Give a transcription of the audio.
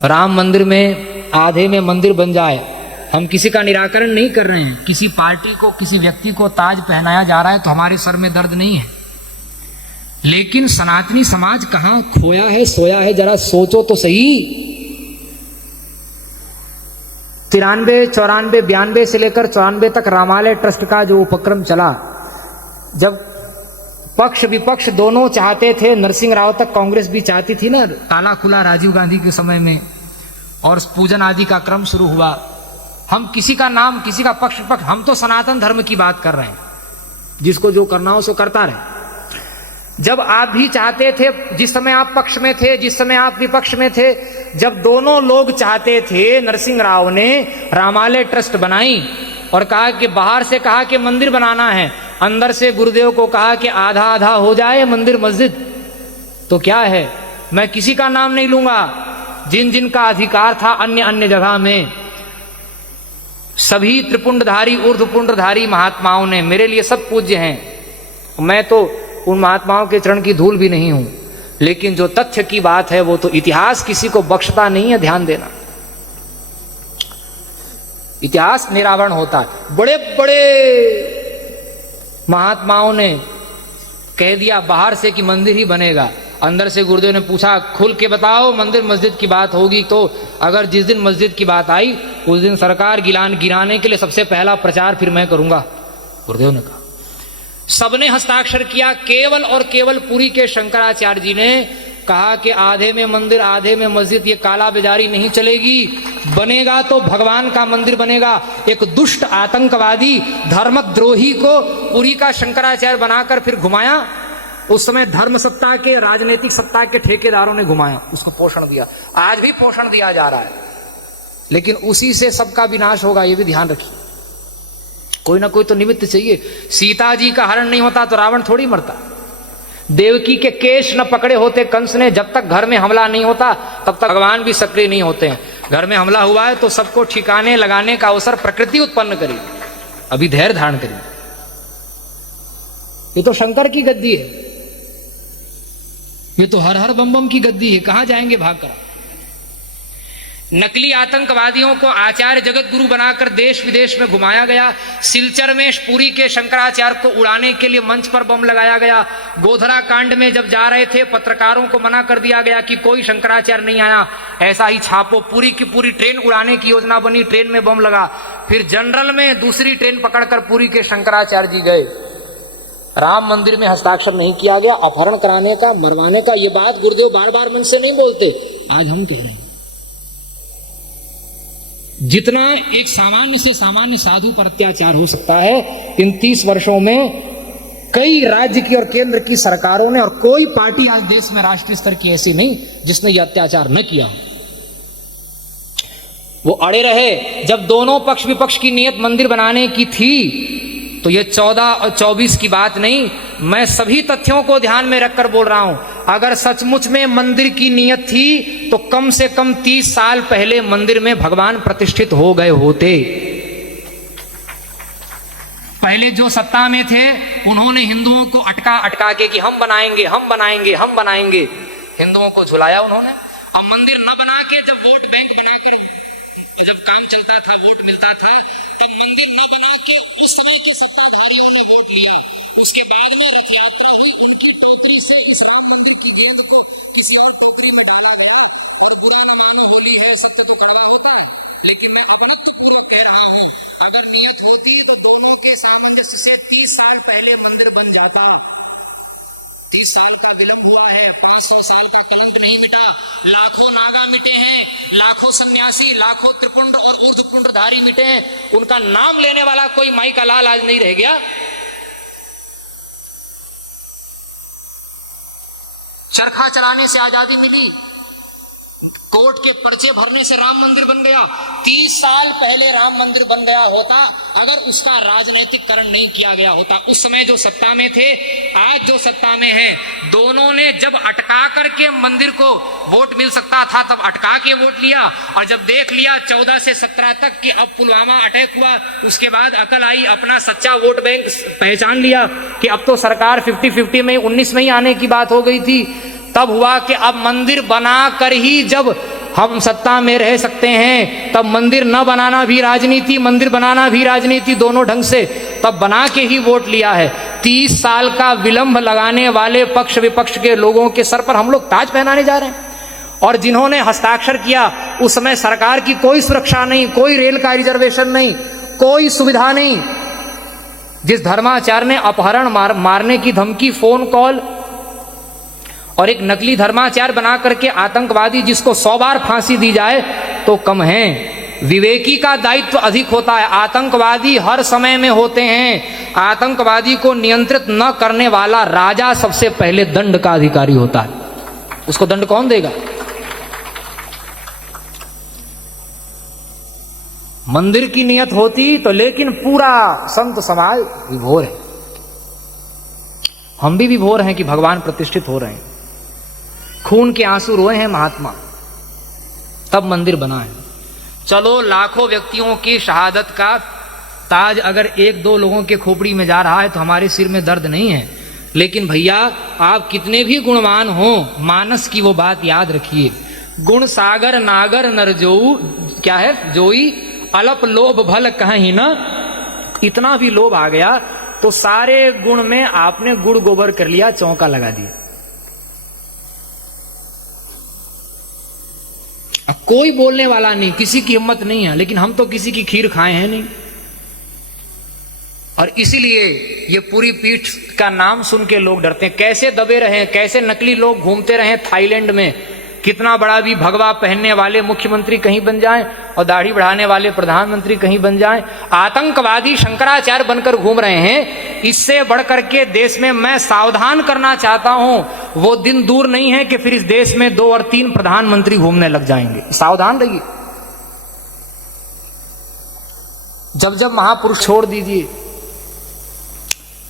राम मंदिर में आधे में मंदिर बन जाए, हम किसी का निराकरण नहीं कर रहे हैं। किसी पार्टी को, किसी व्यक्ति को ताज पहनाया जा रहा है तो हमारे सर में दर्द नहीं है, लेकिन सनातनी समाज कहां खोया है, सोया है, जरा सोचो तो सही। 93, 94, 92 से लेकर 94 तक रामालय ट्रस्ट का जो उपक्रम चला, जब पक्ष विपक्ष दोनों चाहते थे, नरसिंह राव तक कांग्रेस भी चाहती थी ना, ताला खुला राजीव गांधी के समय में, और पूजन आदि का क्रम शुरू हुआ। हम किसी का नाम, किसी का पक्ष विपक्ष, हम तो सनातन धर्म की बात कर रहे हैं, जिसको जो करना हो सो करता रहे। जब आप भी चाहते थे, जिस समय आप पक्ष में थे, जिस समय आप विपक्ष में थे, जब दोनों लोग चाहते थे, नरसिंह राव ने रामालय ट्रस्ट बनाई और कहा कि बाहर से कहा कि मंदिर बनाना है, अंदर से गुरुदेव को कहा कि आधा आधा हो जाए मंदिर मस्जिद। तो क्या है, मैं किसी का नाम नहीं लूंगा, जिन जिन का अधिकार था अन्य अन्य जगह में, सभी त्रिपुंडधारी ऊर्ध्वपुंडधारी महात्माओं ने, मेरे लिए सब पूज्य हैं, मैं तो उन महात्माओं के चरण की धूल भी नहीं हूं, लेकिन जो तथ्य की बात है वो तो इतिहास किसी को बख्शता नहीं है, ध्यान देना। इतिहास निरावरण होता है। बड़े बड़े महात्माओं ने कह दिया बाहर से कि मंदिर ही बनेगा, अंदर से गुरुदेव ने पूछा खुल के बताओ मंदिर मस्जिद की बात होगी तो, अगर जिस दिन मस्जिद की बात आई उस दिन सरकार गिराने के लिए सबसे पहला प्रचार फिर मैं करूंगा, गुरुदेव ने कहा। सबने हस्ताक्षर किया, केवल और केवल पुरी के शंकराचार्य जी ने कहा कि आधे में मंदिर आधे में मस्जिद, ये काला बाजारी नहीं चलेगी, बनेगा तो भगवान का मंदिर बनेगा। एक दुष्ट आतंकवादी धर्मद्रोही को पुरी का शंकराचार्य बनाकर फिर घुमाया। उस समय धर्म सत्ता के, राजनीतिक सत्ता के ठेकेदारों ने घुमाया, उसको पोषण दिया, आज भी पोषण दिया जा रहा है, लेकिन उसी से सबका विनाश होगा, ये भी ध्यान रखिए। कोई ना कोई तो निमित्त चाहिए। सीता जी का हरण नहीं होता तो रावण थोड़ी मरता, देवकी के केश न पकड़े होते कंस ने, जब तक घर में हमला नहीं होता तब तक भगवान भी सक्रिय नहीं होते हैं। घर में हमला हुआ है तो सबको ठिकाने लगाने का अवसर प्रकृति उत्पन्न करी, अभी धैर्य धारण करिए। ये तो शंकर की गद्दी है, ये तो हर हर बम बम की गद्दी है, कहां जाएंगे भागकर। नकली आतंकवादियों को आचार्य जगत गुरु बनाकर देश विदेश में घुमाया गया। सिलचर में पुरी के शंकराचार्य को उड़ाने के लिए मंच पर बम लगाया गया। गोधरा कांड में जब जा रहे थे पत्रकारों को मना कर दिया गया कि कोई शंकराचार्य नहीं आया, ऐसा ही छापो। पूरी की पूरी ट्रेन उड़ाने की योजना बनी, ट्रेन में बम लगा। फिर जनरल में दूसरी ट्रेन पकड़कर पुरी के शंकराचार्य जी गए। राम मंदिर में हस्ताक्षर नहीं किया गया, अपहरण कराने का, मरवाने का। ये बात गुरुदेव बार बार मन से नहीं बोलते, आज हम कह रहे हैं। जितना एक सामान्य से सामान्य साधु पर अत्याचार हो सकता है, इन 30 वर्षों में कई राज्य की और केंद्र की सरकारों ने, और कोई पार्टी आज देश में राष्ट्रीय स्तर की ऐसी नहीं जिसने यह अत्याचार न किया। वो अड़े रहे। जब दोनों पक्ष विपक्ष की नीयत मंदिर बनाने की थी तो ये 14 और 24 की बात नहीं, मैं सभी तथ्यों को ध्यान में रखकर बोल रहा हूं। अगर सचमुच में मंदिर की नीयत थी तो कम से कम 30 साल पहले मंदिर में भगवान प्रतिष्ठित हो गए होते। पहले जो सत्ता में थे उन्होंने हिंदुओं को अटका के कि हम बनाएंगे, हम बनाएंगे, हम बनाएंगे, हिंदुओं को झुलाया उन्होंने। अब मंदिर न बना के जब वोट बैंक बनाकर, जब काम चलता था, वोट मिलता था, तब मंदिर न बना के उस समय के सत्ताधारियों ने वोट लिया। उसके बाद में रथ यात्रा हुई, उनकी टोकरी से इस राम मंदिर की गेंद को किसी और टोकरी में डाला गया। और बुरा न मानो, होली है, सत्य तो कड़वा होता है, लेकिन मैं अपनत्व पूर्वक कह रहा हूँ, अगर नियत होती तो दोनों के सामंजस्य से 30 साल पहले मंदिर बन जाता। 30 साल का विलंब हुआ है, 500 साल का कलंक नहीं मिटा। लाखों नागा मिटे हैं, लाखों सन्यासी, लाखों त्रिपुंड और ऊर्ध्वपुंडधारी मिटे हैं, उनका नाम लेने वाला कोई माई का लाल आज नहीं रह गया। चरखा चलाने से आजादी मिली, कोर्ट के पर्चे भरने से राम मंदिर बन गया। 30 साल पहले राम मंदिर बन गया होता अगर उसका राजनीतिकरण नहीं किया गया होता। उस समय जो सत्ता में थे, आज जो सत्ता में है, दोनों ने जब अटका करके मंदिर को वोट मिल सकता था तब अटका के वोट लिया, और जब देख लिया 14 से 17 तक कि अब पुलवामा अटैक हुआ, उसके बाद अकल आई, अपना सच्चा वोट बैंक पहचान लिया कि अब तो सरकार 50-50 में 19 में ही आने की बात हो गई थी। तब हुआ कि अब मंदिर बना कर ही जब हम सत्ता में रह सकते हैं, तब मंदिर न बनाना भी राजनीति, मंदिर बनाना भी राजनीति, दोनों ढंग से तब बना के ही वोट लिया है। 30 साल का विलंब लगाने वाले पक्ष विपक्ष के लोगों के सर पर हम लोग ताज पहनाने जा रहे हैं। और जिन्होंने हस्ताक्षर किया उस समय सरकार की कोई सुरक्षा नहीं, कोई रेल का रिजर्वेशन नहीं, कोई सुविधा नहीं। जिस धर्माचार्य ने अपहरण मारने की धमकी, फोन कॉल और एक नकली धर्माचार्य बना करके आतंकवादी जिसको 100 बार फांसी दी जाए तो कम है। विवेकी का दायित्व अधिक होता है। आतंकवादी हर समय में होते हैं। आतंकवादी को नियंत्रित न करने वाला राजा सबसे पहले दंड का अधिकारी होता है। उसको दंड कौन देगा? मंदिर की नियत होती तो, लेकिन पूरा संत समाज विभोर है। हम भी विभोर हैं कि भगवान प्रतिष्ठित हो रहे हैं, खून के आंसू रोए हैं महात्मा, तब मंदिर बना है। चलो, लाखों व्यक्तियों की शहादत का ताज अगर 1-2 लोगों के खोपड़ी में जा रहा है तो हमारे सिर में दर्द नहीं है। लेकिन भैया, आप कितने भी गुणवान हो, मानस की वो बात याद रखिए। गुण सागर नागर नरजोऊ, क्या है, जोई अलप लोभ भल कहीं न। इतना भी लोभ आ गया तो सारे गुण में आपने गुड़ गोबर कर लिया, चौका लगा दिया। कोई बोलने वाला नहीं, किसी की हिम्मत नहीं है। लेकिन हम तो किसी की खीर खाए हैं नहीं। और इसीलिए ये पूरी पीठ का नाम सुन के लोग डरते हैं। कैसे दबे रहे, कैसे नकली लोग घूमते रहे थाईलैंड में। कितना बड़ा भी भगवा पहनने वाले मुख्यमंत्री कहीं बन जाएं और दाढ़ी बढ़ाने वाले प्रधानमंत्री कहीं बन जाएं। आतंकवादी शंकराचार्य बनकर घूम रहे हैं। इससे बढ़कर के देश में मैं सावधान करना चाहता हूं, वो दिन दूर नहीं है कि फिर इस देश में 2 और 3 प्रधानमंत्री घूमने लग जाएंगे। सावधान रहिए। जब जब महापुरुष छोड़ दीजिए,